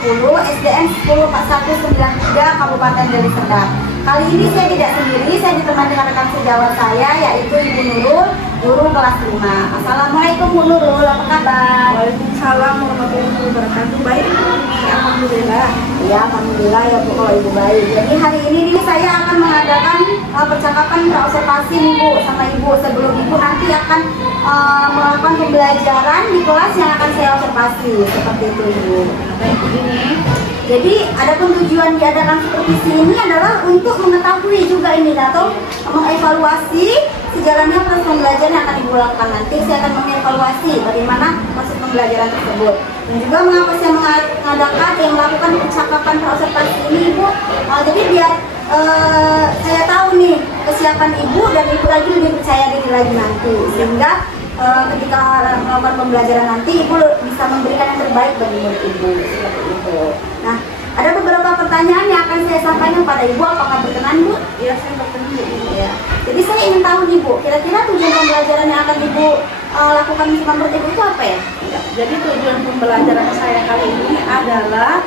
10 SDN 10193 Kabupaten Deli Serdang. Kali ini saya tidak sendiri, saya ditemani rekan sejawat saya yaitu Ibu Nurul, guru kelas 5. Assalamualaikum Bu Nurul, apa kabar? Waalaikumsalam warahmatullahi wabarakatuh. Baik, alhamdulillah. Ya, alhamdulillah ya Bu, kalau Ibu baik. Jadi hari ini saya akan mengadakan percakapan observasi nih Bu sama Ibu sebelum Ibu nanti akan melakukan pembelajaran di kelas yang akan saya observasi seperti itu Ibu. Baik, ini. Jadi adapun tujuan diadakan supervisi ini adalah untuk mengetahui juga ini atau mengevaluasi sejalannya proses pembelajaran yang akan Ibu lakukan nanti. Saya akan mengevaluasi bagaimana proses pembelajaran tersebut dan juga mengapa saya mengadakan yang melakukan percakapan observasi ini Ibu. Jadi biar saya tahu nih kesiapan Ibu dan Ibu lagi lebih percaya diri lagi nanti sehingga ketika melakukan pembelajaran nanti Ibu bisa memberikan yang terbaik bagi murid Ibu seperti itu. Nah, ada beberapa pertanyaan yang akan saya sampaikan pada Ibu. Apakah berkenan Bu? Ya, saya berkenan Bu. Ya. Jadi saya ingin tahu nih Bu, kira-kira tujuan pembelajaran yang akan Ibu lakukan bersama murid Ibu itu apa ya? Ya, jadi tujuan pembelajaran saya kali ini adalah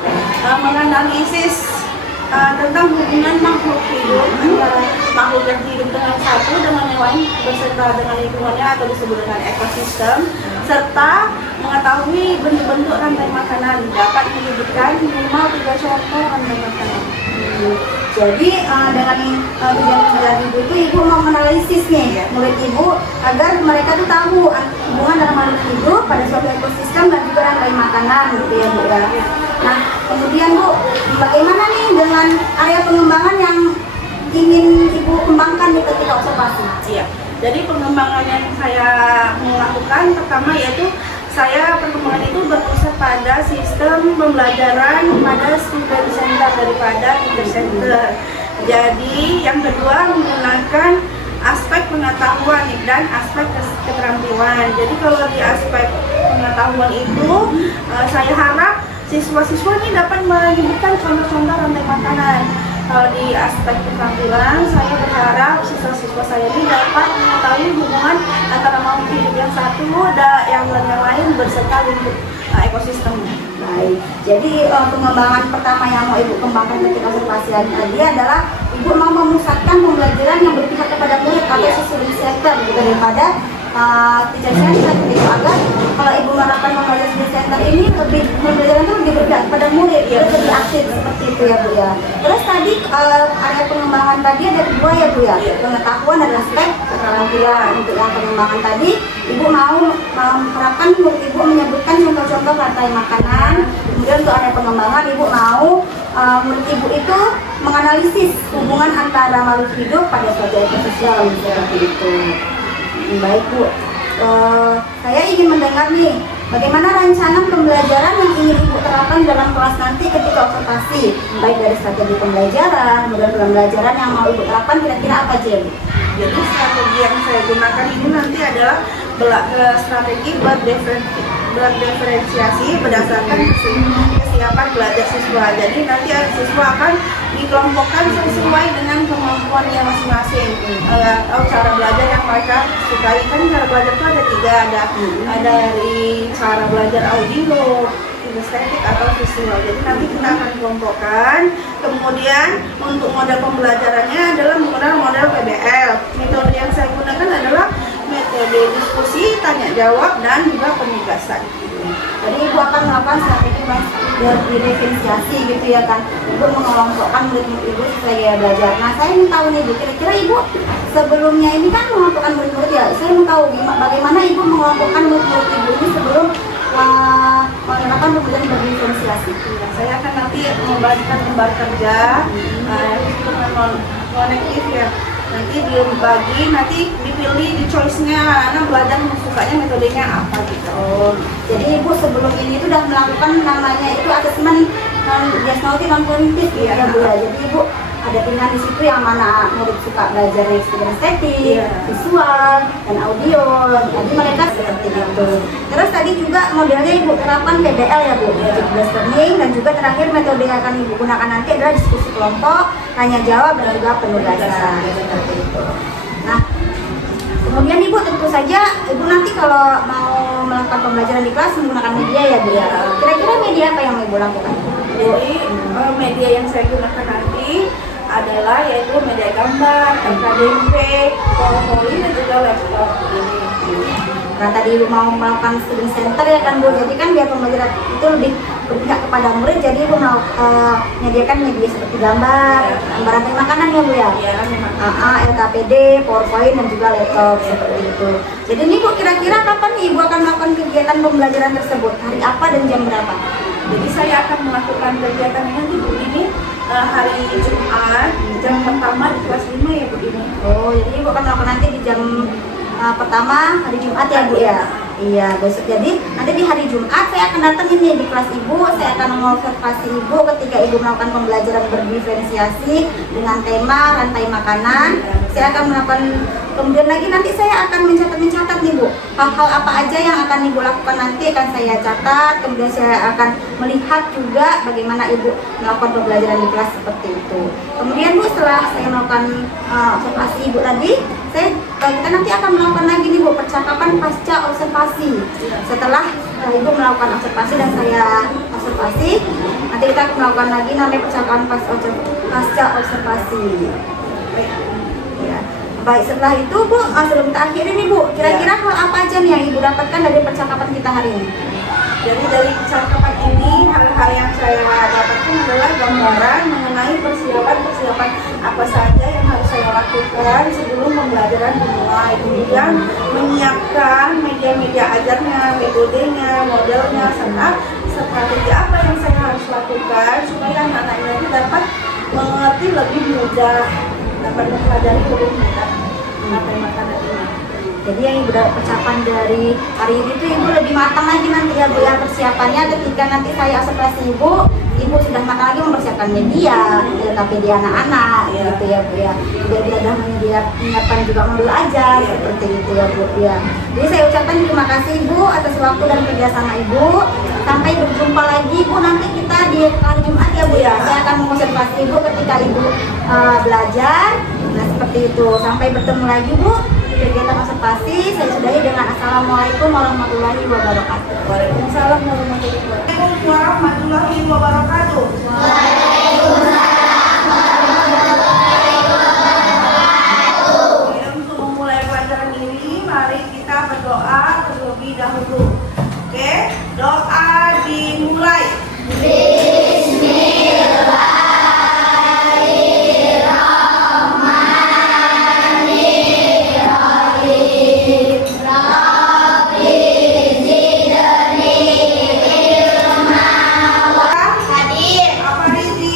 menganalisis tentang hubungan makhluk hidup antara makhluk yang hidup dengan satu dengan yang lain beserta dengan lingkungannya atau disebut dengan ekosistem, serta mengetahui bentuk-bentuk rantai makanan dapat menyebutkan minimal 3 contoh rantai makanan. Jadi dengan tujuan pembelajaran Ibu itu Ibu mau menganalisis nih murid Ibu agar mereka tuh tahu hubungan dalam makhluk hidup pada suatu ekosistem dan juga rantai makanan gitu ya Bu ya. Nah kemudian Bu, bagaimana nih dengan area pengembangan yang ingin Ibu kembangkan di ketika observasi? Iya, jadi pengembangan yang saya melakukan pertama yaitu saya perkembangan itu berpusat pada sistem pembelajaran pada student center daripada teacher center. Jadi yang kedua menggunakan aspek pengetahuan dan aspek keterampilan. Jadi kalau di aspek pengetahuan itu saya harap siswa-siswa ini dapat menyebutkan contoh-contoh rantai makanan. Kalau di aspek keterampilan, saya berharap siswa-siswa saya ini dapat mengetahui hubungan antara makhluk hidup yang satu dan yang lain beserta lingkup ekosistem. Baik, jadi pengembangan pertama yang mau Ibu kembangkan ketika observasi tadi adalah Ibu mau memusatkan pembelajaran yang berpihak kepada murid atau student center gitu daripada teacher center gitu, agar kalau Ibu menerapkan pembelajaran student center ini lebih pembelajaran itu lebih berpihak kepada murid, lebih aktif seperti itu ya Bu ya. Terus tadi area pengembangan tadi ada dua ya Bu ya, pengetahuan dan aspek keterampilan. Untuk yang pengembangan tadi Ibu mau menerapkan murid Ibu menyebutkan contoh-contoh rantai makanan. Kemudian untuk area pengembangan Ibu mau murid Ibu itu menganalisis hubungan antara makhluk hidup pada suatu ekosistem seperti itu. Baik Bu, saya ingin mendengar nih bagaimana rencana pembelajaran yang ingin Ibu terapkan dalam kelas nanti ketika observasi, baik dari strategi pembelajaran, model pembelajaran yang mau Ibu terapkan kira-kira apa aja Bu? Jadi strategi yang saya gunakan ini nanti adalah strategi berdiferensiasi berdasarkan kesiapan belajar siswa. Jadi nanti siswa akan dikelompokkan sesuai dengan kemampuannya masing-masing atau cara belajar yang mereka sukai. Kan cara belajar itu ada 3, ada dari cara belajar audio, kinestetik atau visual. Jadi nanti kita akan kelompokkan. Kemudian untuk model pembelajarannya adalah menggunakan model PBL. Metode yang saya gunakan adalah metode diskusi, tanya jawab, dan juga penugasan. Jadi Ibu akan melakukan strategi berdiferensiasi gitu ya kan. Ibu mengelompokkan murid-murid Ibu sesuai gaya belajar. Nah saya ingin tahu nih Bu, kira-kira Ibu sebelumnya ini kan mengelompokkan murid-murid ya. Saya mau tahu bagaimana Ibu mengelompokkan murid-murid Ibu ini sebelum melakukan pembelajaran berdiferensiasi. Saya akan nanti membagikan lembar kerja konektif ya. Nanti dibagi, nanti dipilih di choice-nya anak belajar sukanya metodenya apa gitu. Jadi Ibu sebelum ini itu sudah melakukan namanya itu asesmen diagnostik non kognitif ya Bu ya. Jadi Ibu ada pilihan di situ yang mana murid suka belajar dari segi estetik, visual, dan audio. Jadi mereka seperti itu. Terus tadi juga modelnya Ibu terapkan PBL ya Bu, project based learning, dan juga terakhir metode yang akan Ibu gunakan nanti adalah diskusi kelompok, tanya jawab, dan juga penugasan seperti itu. Nah, kemudian Ibu tentu saja Ibu nanti kalau mau melakukan pembelajaran di kelas menggunakan media ya Bu ya. Kira-kira media apa yang Ibu lakukan? Jadi media yang saya gunakan nanti adalah yaitu media gambar, LKDP, PowerPoint dan juga laptop ini. Nah tadi Ibu mau melakukan student center ya kan Bu, jadi kan biar pembelajaran itu lebih berpihak kepada murid, jadi Ibu mau menyediakan media seperti gambar, rantai makanan ya Bu ya? Ya, memang. LKPD, PowerPoint dan juga laptop seperti itu. Jadi ini Bu kira-kira kapan nih Ibu akan melakukan kegiatan pembelajaran tersebut? Hari apa dan jam berapa? Jadi saya akan melakukan kegiatan ini Bu ini hari Jumat jam pertama di kelas 5 ya Bu ini. Oh, jadi Ibu akan melakukan nanti di jam pertama hari Jumat ya Bu ya? Iya, besok. Jadi nanti di hari Jumat saya akan datang ini di kelas Ibu, saya akan mengobservasi Ibu ketika Ibu melakukan pembelajaran berdiferensiasi dengan tema rantai makanan. Saya akan melakukan, kemudian lagi nanti saya akan mencatat nih Bu, hal-hal apa aja yang akan Ibu lakukan nanti akan saya catat, kemudian saya akan melihat juga bagaimana Ibu melakukan pembelajaran di kelas seperti itu. Kemudian Bu, setelah saya melakukan observasi Ibu tadi, kita nanti akan melakukan lagi nih Bu, percakapan pasca observasi. Setelah Ibu melakukan observasi dan saya observasi, nanti kita akan melakukan lagi namanya percakapan pasca observasi. Baik. Ya. Baik, setelah itu Bu, sebelum kita akhiri nih Bu, kira-kira hal apa aja nih yang Ibu dapatkan dari percakapan kita hari ini? Jadi dari percakapan ini hal-hal yang saya dapatkan adalah gambaran mengenai persiapan apa saja yang harus saya lakukan sebelum pembelajaran dimulai. Kemudian menyiapkan media ajarnya, metodenya, modelnya, serta strategi apa yang saya harus lakukan supaya anak-anak ini dapat mengerti lebih mudah, dapat mempelajari lebih mudah materi makanan ini. Jadi yang Ibu dapat percakapan dari hari ini tuh Ibu lebih matang lagi nanti ya Bu ya persiapannya ketika nanti saya observasi Ibu sudah matang lagi mempersiapkan media, LKPD anak-anak gitu ya Bu ya. Jadi sudah menyiapkan juga modul ajar seperti itu ya Bu ya. Jadi saya ucapkan terima kasih Ibu atas waktu dan kerjasama Ibu. Sampai berjumpa lagi Bu nanti kita di hari Jumat ya Bu ya. Saya akan mengobservasi Ibu ketika Ibu belajar. Nah seperti itu. Sampai bertemu lagi Bu. Kegiatan observasi saya sudahi dengan Assalamualaikum warahmatullahi wabarakatuh. Waalaikumsalam warahmatullahi wabarakatuh. Untuk memulai pelajaran ini, mari kita berdoa terlebih dahulu. Oke, doa dimulai. Apa Ridi?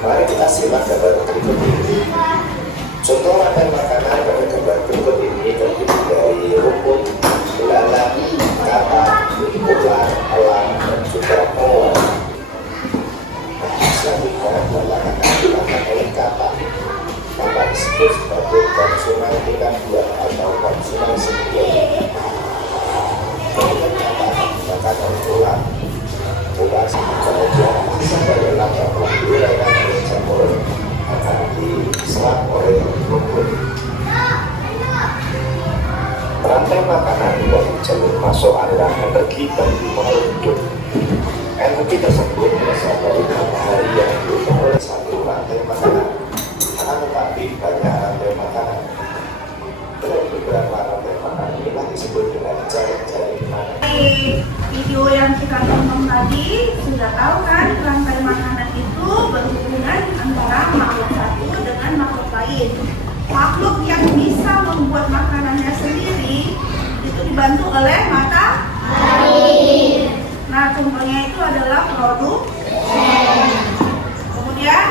Mari kita simak gambar berikut ini. Contoh makan makanan pada gambar berikut ini terdiri dari rumput, belalang, katak, ular, elang, dan juga pohon. Selanjutnya adalah akan dimakan oleh katak. Katak disebut sebagai konsumen ikan buah atau konsumen sendiri. Kemudian katak dimakan oleh ular. Ular kemudian bisa dalam wilayah yang campur akan diserap oleh rumput. Rantai makanan dari jalur masuk aliran energi bagi makhluk hidup. Energi tersebut berasal dari matahari yang didukung oleh satu rantai makanan. Akan tetapi banyak rantai makanan. Dari beberapa rantai makanan inilah disebut dengan jaring-jaring makanan. Video yang kita tonton tadi sudah tahu kan, rantai makanan itu berhubungan antara makhluk satu dengan makhluk lain. Makhluk yang bisa membuat makanannya sendiri itu dibantu oleh matahari. Nah, contohnya itu adalah produk. Kemudian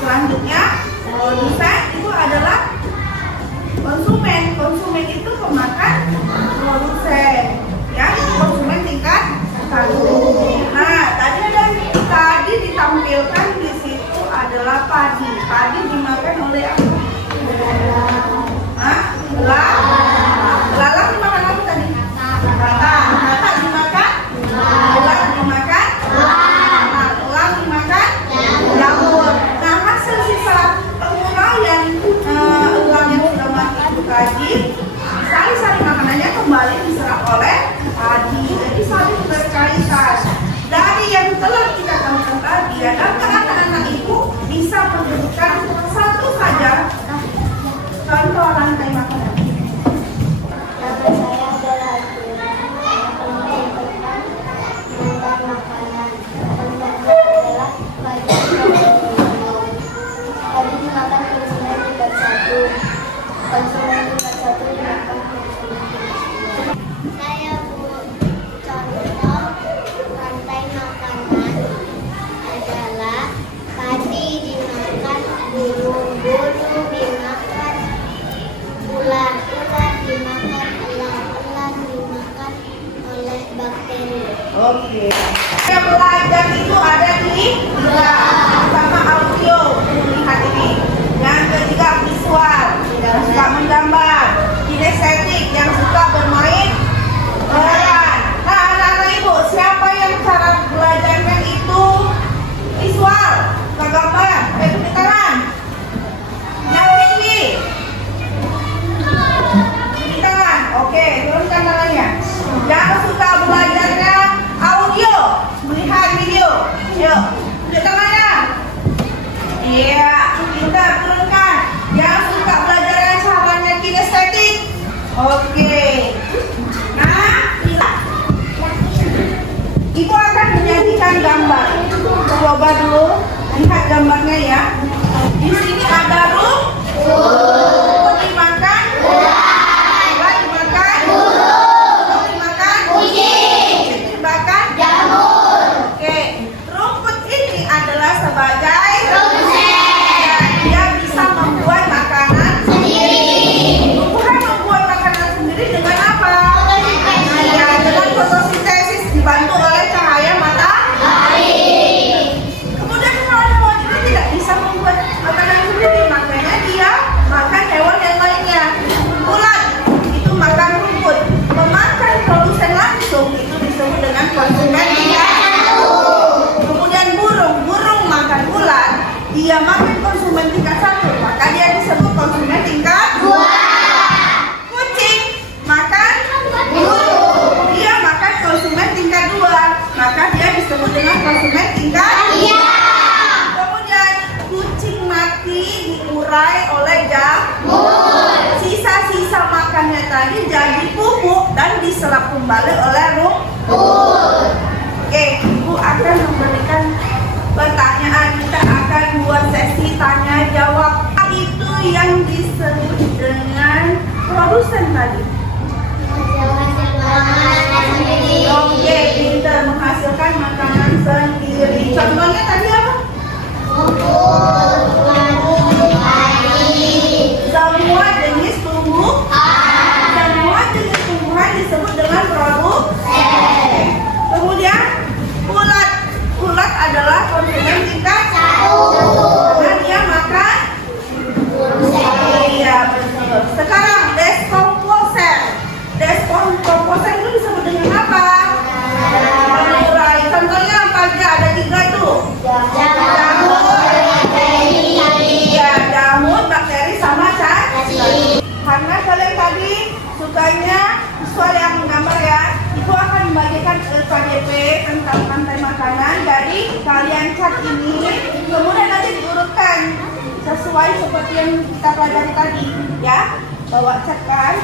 selanjutnya produsen itu adalah konsumen. Konsumen itu pemakan produsen. Ya, konsumen tingkat satu. Nah, tadi ditampilkan di situ adalah padi. Padi dimakan oleh apa? Hah? Belalang dimakan apa tadi? Katak dimakan? Ular dimakan? Elang dimakan? Jamur. Nah, hasil sisa penguraian elang yang sudah mati itu tadi, sari-sari makanannya kembali diserap oleh padi. Jadi saling berkaitan. Dari yang telah kita tampilkan tadi, adakah anak-anak ibu bisa menunjukkan satu saja contoh rantai makanan? Nama saya adalah makanan. Adalah padi dimakan konsumen tingkat satu. Konsumen tingkat satu dimakan konsumen tingkat satu. Saya contoh rantai makanan adalah padi dimakan burung, burung dimakan ular, ular dimakan elang, elang dimakan oleh bakteri. Oke. Yang belajar itu ada di sama audio, lihat ini. Yang ketiga visual, yang suka menggambar. Kinestetik, yang suka bermain peran. Nah, anak-anak ibu, siapa yang cara belajarnya itu visual, suka gambar, tunjuk tangan. Yang tinggi, tunjuk tangan. Oke, turunkan tangannya. Yang suka belajarnya audio, melihat video. Yuk, tunjuk tangannya. Iya, kita turunkan. Yang suka belajarnya caranya kinestetik. Oke. Nah, ibu akan menyajikan gambar. Coba dulu lihat gambarnya ya. Di sini ada rumput dimakan, ular dimakan, burung dimakan, kucing dimakan, jamur. Oke, rumput ini adalah sebagai produsen. Dia bisa membuat makanan sendiri. Tumbuhan membuat makanan sendiri dengan apa? Ya, dengan fotosintesis dibantu oleh cahaya matahari. Kemudian hewan-hewan itu tidak bisa membuat konsumen tingkat 1, maka dia disebut konsumen tingkat 2. Kucing makan burung, dia makan konsumen tingkat 2, maka dia disebut dengan konsumen tingkat 3. Kemudian kucing mati diurai oleh jamur. Sisa-sisa makannya tadi jadi pupuk dan diserap kembali oleh rumput. Oke, Ibu akan memberikan pertanyaan. Kita akan buat sesi tanya jawab. Itu yang disebut dengan produsen tadi. Oke, pintar, menghasilkan makanan sendiri. Contohnya tadi apa? Semua jenis tumbuhan disebut dengan produsen. Kemudian ulat adalah konsumen tingkat 1 karena dia makan. Iya, betul. Sekarang deskomposer itu disebut dengan apa? Mengurai. Contohnya apa aja? Ada 3 tuh. Jamur, bakteri sama cacing. Karena kalian tadi sukanya visual yang menggambar ya, Ibu akan membagikan KJP tentang rantai makanan dari kalian cat ini, kemudian nanti diurutkan sesuai seperti yang kita pelajari tadi ya. Bawa cat kan.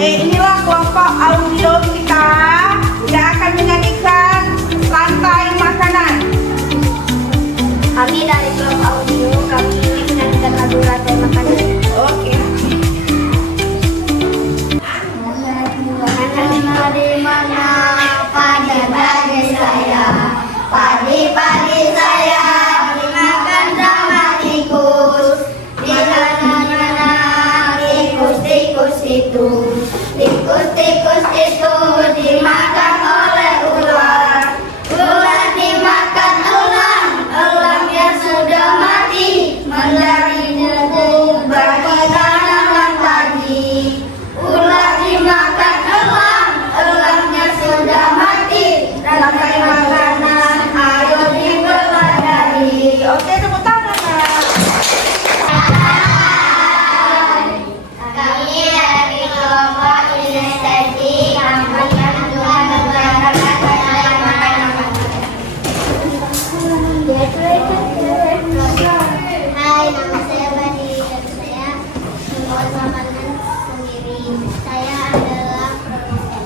Inilah kelompok audio kita yang akan menyanyikan rantai makanan. Kami dari kelompok audio, kami ingin menyanyikan lagu rantai makanan. Oke. Mana di mana padi-padi saya, padi-padi saya dimakan sama tikus. Di mana tikus-tikus itu, tikus-tikus itu dimakan oleh ular. Ular dimakan elang, elangnya sudah mati menjadi bubur bagi tanaman padi. Ular dimakan elang, elangnya sudah mati. Rantai makanan ayo dipelajari. Oke, tepuk tangan. Kami dari kelompok inisiatif kampanye Tuhan negara rantai makanan. Hai, nama saya Badi dan saya membuat makanan sendiri. Saya adalah produsen.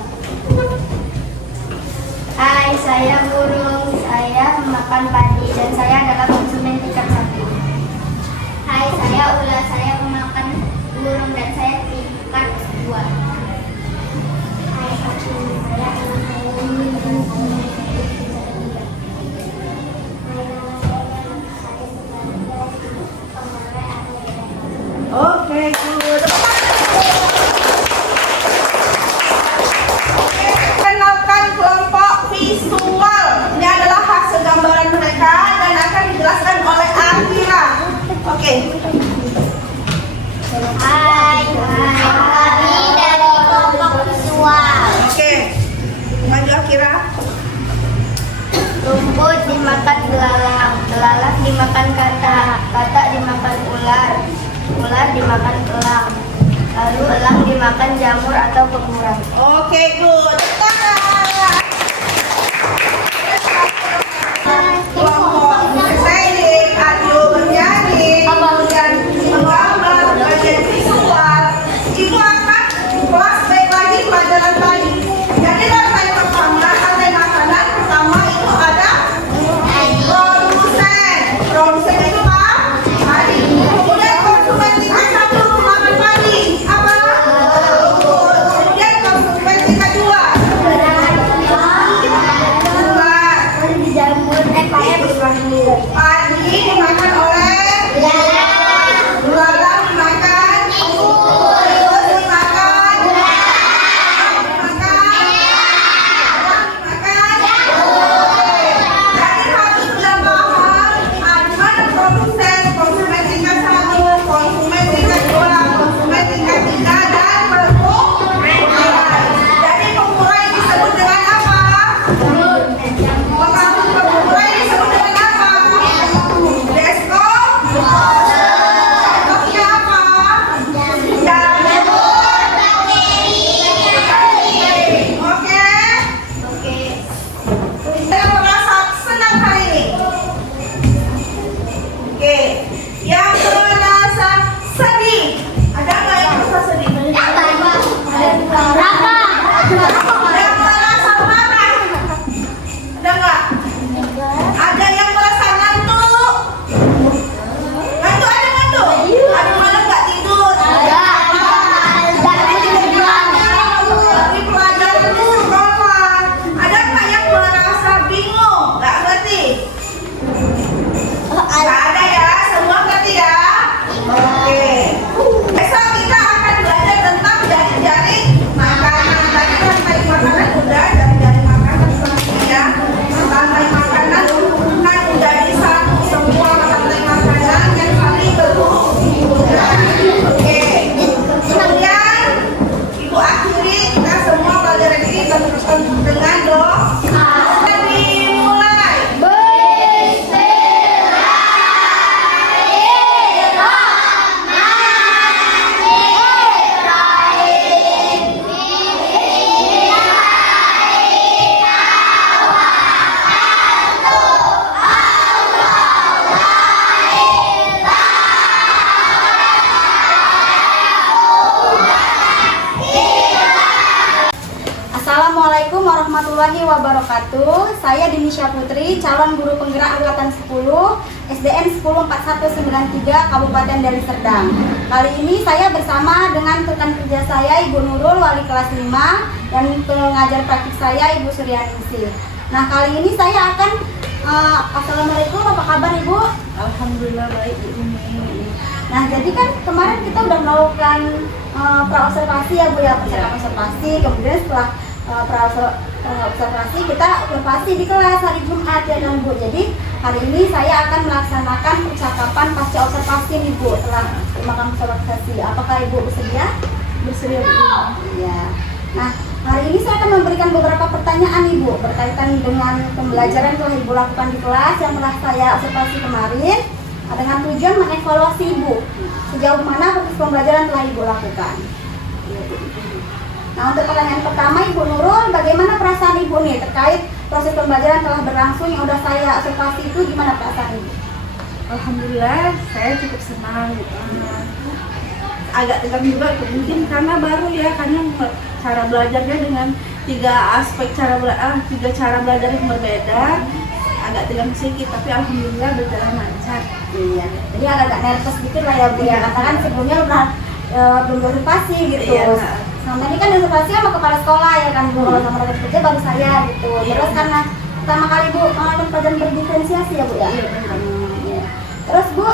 Hai, saya burung. Saya memakan padi dan saya adalah konsumen tingkat 1. Hai, saya ular. Saya memakan burung dan saya tingkat 2. Hai, Maju Akira. Rumput dimakan belalang, belalang dimakan katak, katak dimakan ular, ular dimakan elang, lalu elang dimakan jamur atau kengurang. Oke, good. Tangan. Kelompok sailing, adu bernyanyi, kemudian menggambar, bagian visual. Ibu akan kelas baik lagi pelajaran tadi. Jadi rantai pertama, rantai makanan pertama itu ada produsen. Produsen itu apa? Padi. Kemudian konsumen tingkat 1 makan padi. Apa? Kemudian konsumen tingkat 2. Padi dimakan oleh belalang, dimakan tikus, dimakan jadi harus sudah paham ada mana produsen, konsumen tingkat 1, konsumen tingkat 2, konsumen tingkat 3, dan pengumpulan. Jadi pengumpulan disebut dengan apa? Pengumpulan disebut dengan apa? Desko. Contohnya apa? Oke. Yang merasa senang hari ini. Oke. Yang merasa sedih. Ada nggak yang merasa sedih? Yang merasa marah. Ada nggak? Ada yang merasa ngantuk. Ngantuk ada ngantuk? Ada malam nggak tidur? Di pelajaran itu sekolah. Ada nggak yang merasa bingung? Nggak ngerti? Nggak ada ya? Semua ngerti ya? Oke. Besok kita akan belajar tentang jaring-jaring makanan. Tadi rantai makanan udah, jaring-jaring makanan seperti ya. Rantai makanan kan menjadi satu semua rantai makanan yang saling berhubungan. Oke. Kemudian Ibu akhiri kita semua pelajaran ini dengan doa. Dimulai. Assalamualaikum warahmatullahi wabarakatuh. Saya Dinisha Putri, calon guru penggerak angkatan 10 SDN 104193 Kabupaten Deli Serdang. Kali ini saya bersama dengan rekan kerja saya Ibu Nurul, wali kelas 5, dan pengajar praktik saya Ibu Suryaningsih. Nah, kali ini saya akan Assalamualaikum, apa kabar Ibu? Alhamdulillah baik Ibu. Nah, jadi kan kemarin kita udah melakukan praobservasi ya Bu ya, percakapan observasi. Kemudian setelah praobservasi kita observasi di kelas hari Jumat ya kan Bu. Jadi hari ini saya akan melaksanakan percakapan pasca observasi nih Bu, setelah melakukan observasi. Apakah Ibu bersedia? Bersedia Bu. Iya. Nah, hari ini saya akan memberikan beberapa pertanyaan Ibu berkaitan dengan pembelajaran yang telah Ibu lakukan di kelas yang telah saya observasi kemarin, dengan tujuan mengevaluasi Ibu sejauh mana proses pembelajaran telah Ibu lakukan. Nah, untuk pertanyaan pertama Ibu Nurul, bagaimana perasaan Ibu nih terkait proses pembelajaran telah berlangsung yang udah saya observasi itu, gimana perasaan Ibu? Alhamdulillah saya cukup senang gitu. Agak tegang juga mungkin karena baru ya, karena cara belajarnya dengan tiga cara belajar yang berbeda. Agak tegang sedikit, tapi alhamdulillah berjalan lancar. Iya, jadi agak nervous gitu lah ya Bu ya, karena kan sebelumnya udah belum observasi gitu. Iya. Nah, tadi kan observasi sama kepala sekolah ya kan Bu, kalau sama rekan kerja baru saya gitu. Terus karena pertama kali Bu melakukan pelajaran berdiferensiasi ya Bu ya. Iya. Terus Bu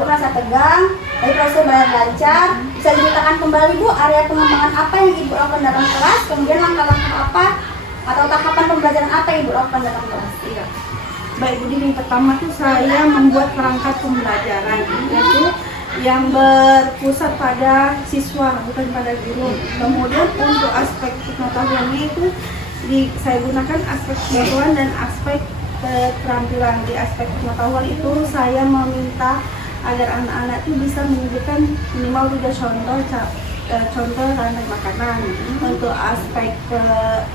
merasa tegang, dari proses belajar lancar. Bisa diceritakan kembali Bu area pengembangan apa yang Ibu lakukan dalam kelas, kemudian langkah-langkah apa atau tahapan pembelajaran apa yang Ibu lakukan dalam kelas? Iya. Baik Bu, yang pertama tuh saya membuat perangkat pembelajaran, yaitu yang berpusat pada siswa, bukan pada guru. Kemudian untuk aspek pengetahuannya itu saya gunakan aspek pengetahuan dan aspek keterampilan. Di aspek pengetahuan itu saya meminta agar anak-anak itu bisa menunjukkan minimal 3 contoh rantai makanan. Untuk aspek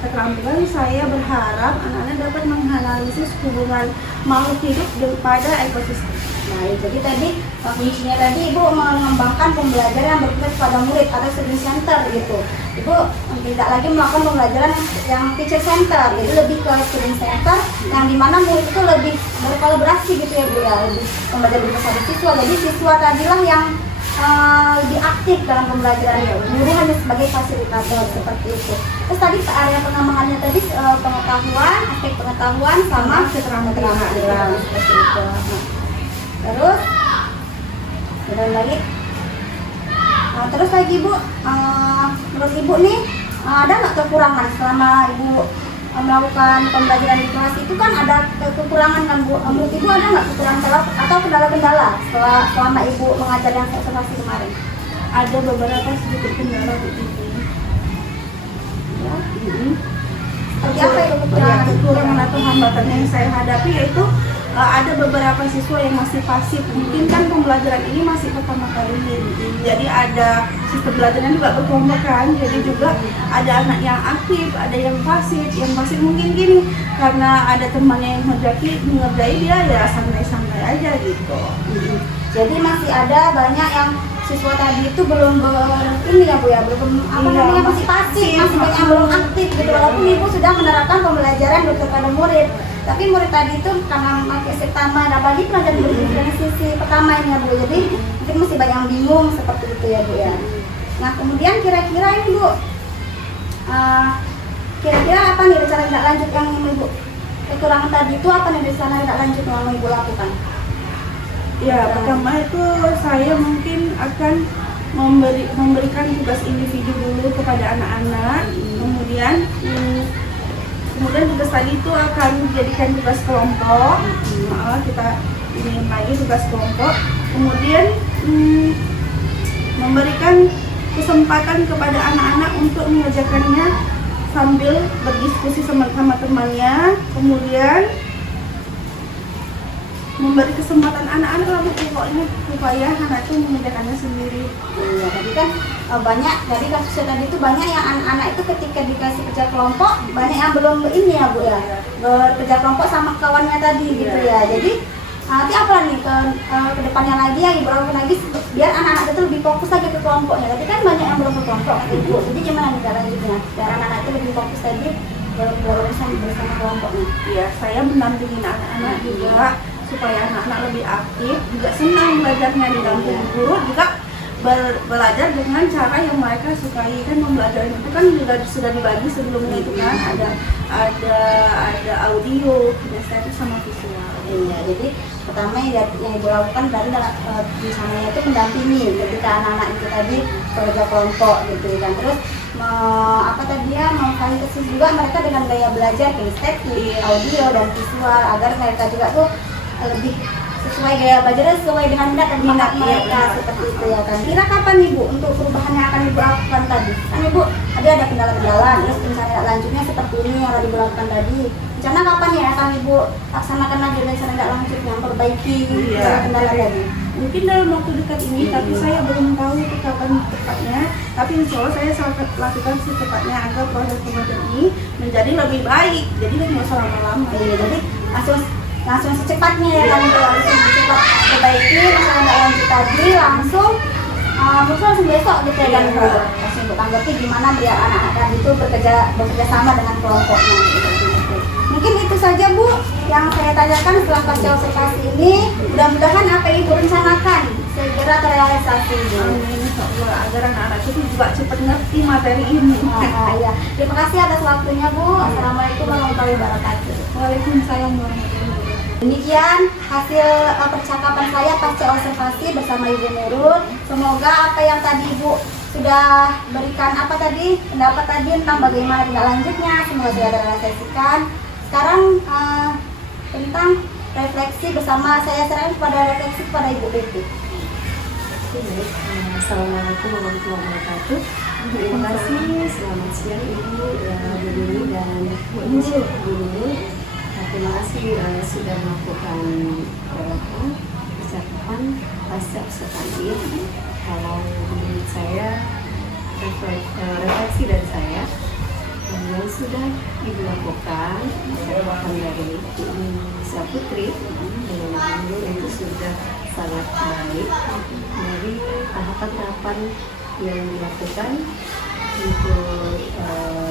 keterampilan saya berharap anak-anak dapat menganalisis hubungan makhluk hidup daripada ekosistem. Nah, jadi tadi kuncinya tadi Ibu mengembangkan pembelajaran yang berfokus pada murid atau student center gitu. Ibu tidak lagi melakukan pembelajaran yang teacher center, jadi lebih ke student center yang dimana murid itu lebih berkolaborasi gitu ya Bu ya, lebih pembelajaran bersama siswa. Jadi siswa tadilah yang lebih aktif dalam pembelajarannya, guru hanya sebagai fasilitator seperti itu. Terus tadi ke area pengembangannya tadi pengetahuan, aspek pengetahuan sama keterampilan seperti itu. Terus lagi terus lagi Bu, menurut Ibu nih ada nggak kekurangan selama Ibu melakukan pembelajaran di kelas itu? Kan ada kekurangan kan Bu, menurut Ibu ada nggak kekurangan atau kendala-kendala selama Ibu mengajar yang observasi kemarin? Ada beberapa sedikit kendala Bu. Ya. Seperti apa itu kekurangan atau hambatan yang saya hadapi, yaitu ada beberapa siswa yang masih pasif. Mungkin kan pembelajaran ini masih pertama kali, jadi ada sistem belajarnya juga berkelompok kan, jadi juga ada anak yang aktif, ada yang pasif. Yang pasif mungkin gini, karena ada temannya yang mengerjai dia ya santai-santai aja gitu. Jadi masih ada banyak yang siswa tadi itu belum ini ya Bu ya, belum namanya masih pasif, masih banyak yang belum aktif gitu. Walaupun Ibu sudah menerapkan pembelajaran kepada murid, tapi murid tadi itu karena masih pertama, apalagi pelajaran dari sisi pertama ini ya Bu, jadi mungkin masih banyak yang bingung seperti itu ya Bu ya. Nah kemudian kira-kira ini Bu, kira-kira apa nih rencana tindak lanjut yang Ibu kekurangan tadi itu, apa nih rencana tindak lanjut yang Ibu lakukan? Ya, pertama itu saya mungkin akan memberikan tugas individu dulu kepada anak-anak. Kemudian tugas tadi itu akan dijadikan tugas kelompok. Kita ini lagi tugas kelompok. Kemudian memberikan kesempatan kepada anak-anak untuk mengerjakannya sambil berdiskusi sama temannya. Kemudian memberi kesempatan anak-anak pokoknya supaya anak itu mengerjakannya sendiri. Iya, tadi kan banyak dari kasusnya tadi itu banyak yang anak-anak itu ketika dikasih kerja kelompok banyak yang belum ini ya Bu ya, bekerja kelompok sama kawannya tadi gitu ya. Jadi nanti apa nih ke depannya lagi yang Ibu lakukan lagi biar anak-anak itu lebih fokus lagi ke kelompoknya. Tadi kan banyak yang belum ke kelompok Ibu. Jadi gimana nih caranya biar anak-anak itu lebih fokus lagi bersama kelompoknya? Iya, saya mendampingi anak-anak juga supaya anak-anak lebih aktif, juga senang belajarnya di dalam guru, juga belajar dengan cara yang mereka sukai. Kan pembelajaran itu kan juga sudah dibagi sebelumnya itu kan ada audio, kinesthetik sama visual. Iya, jadi pertama yang Ibu lakukan dari di sananya itu mendampingi ketika anak-anak itu tadi kerja kelompok gitu kan. Terus apa tadi ya, memfasilitasi juga mereka dengan gaya belajar kinesthetik, audio dan visual agar mereka juga tuh lebih sesuai gaya belajar, sesuai dengan minat dan bakat mereka seperti itu ya kan. Kira kapan Ibu untuk perubahan yang akan Ibu lakukan tadi? Kan Ibu ada kendala-kendala, terus rencana lanjutnya seperti ini yang tadi Ibu lakukan tadi. Rencana kapan ya akan Ibu laksanakan lagi rencana tindak lanjutnya, memperbaiki kendala tadi? Mungkin dalam waktu dekat ini, tapi saya belum tahu itu kapan tepatnya. Tapi insya Allah saya sangat lakukan secepatnya agar proses pembelajaran ini menjadi lebih baik. Jadi nggak usah lama-lama. Iya, jadi langsung secepatnya ya kan, langsung cepat perbaiki rencana tindak lanjut tadi langsung langsung besok gitu ya kan, langsung tanggapi gimana biar anak-anak tadi itu bekerja sama dengan kelompoknya gitu. Mungkin itu saja Bu yang saya tanyakan setelah pasca observasi ini. Mudah-mudahan apa yang Ibu rencanakan segera terrealisasi. Amin, agar anak-anak itu juga cepat ngerti materi ini. Ya. Terima kasih atas waktunya Bu. Assalamualaikum warahmatullahi wabarakatuh. Waalaikumsalam warahmatullahi wabarakatuh. Demikian hasil percakapan saya pasca observasi bersama Ibu Nurul. Semoga apa yang tadi Ibu sudah berikan pendapat tadi tentang bagaimana tindak lanjutnya semoga sudah terrealisasikan. Sekarang tentang refleksi bersama saya serahkan kepada refleksi kepada Ibu Piti. Oke, baik. Assalamualaikum warahmatullahi wabarakatuh. Terima kasih. Selamat siang Ibu Bu Dini dan Bu Nurul. Terima kasih sudah melakukan percakapan pasca sekali. Kalau menurut saya refleksi dari saya yang sudah Ibu lakukan percakapan dari Nisa Putri dengan Ibu itu sudah sangat baik. Dari tahapan-tahapan yang dilakukan untuk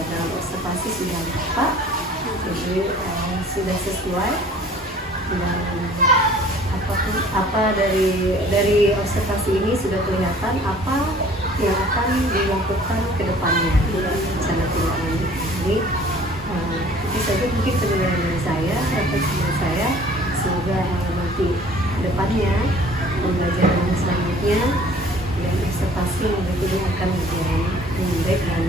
dalam observasi sudah tepat, jadi sudah sesuai dan apa dari observasi ini sudah kelihatan apa yang akan dilakukan ke depannya rencana tindak lanjut. Jadi itu saja mungkin penilaian dari saya, refleksi dari saya. Semoga nanti ke depannya pembelajaran selanjutnya dan observasi yang berikutnya akan berjalan dengan baik dan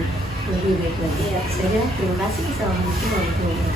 lebih baik lagi. Saya terima kasih. Assalamualaikum warahmatullahi wabarakatuh.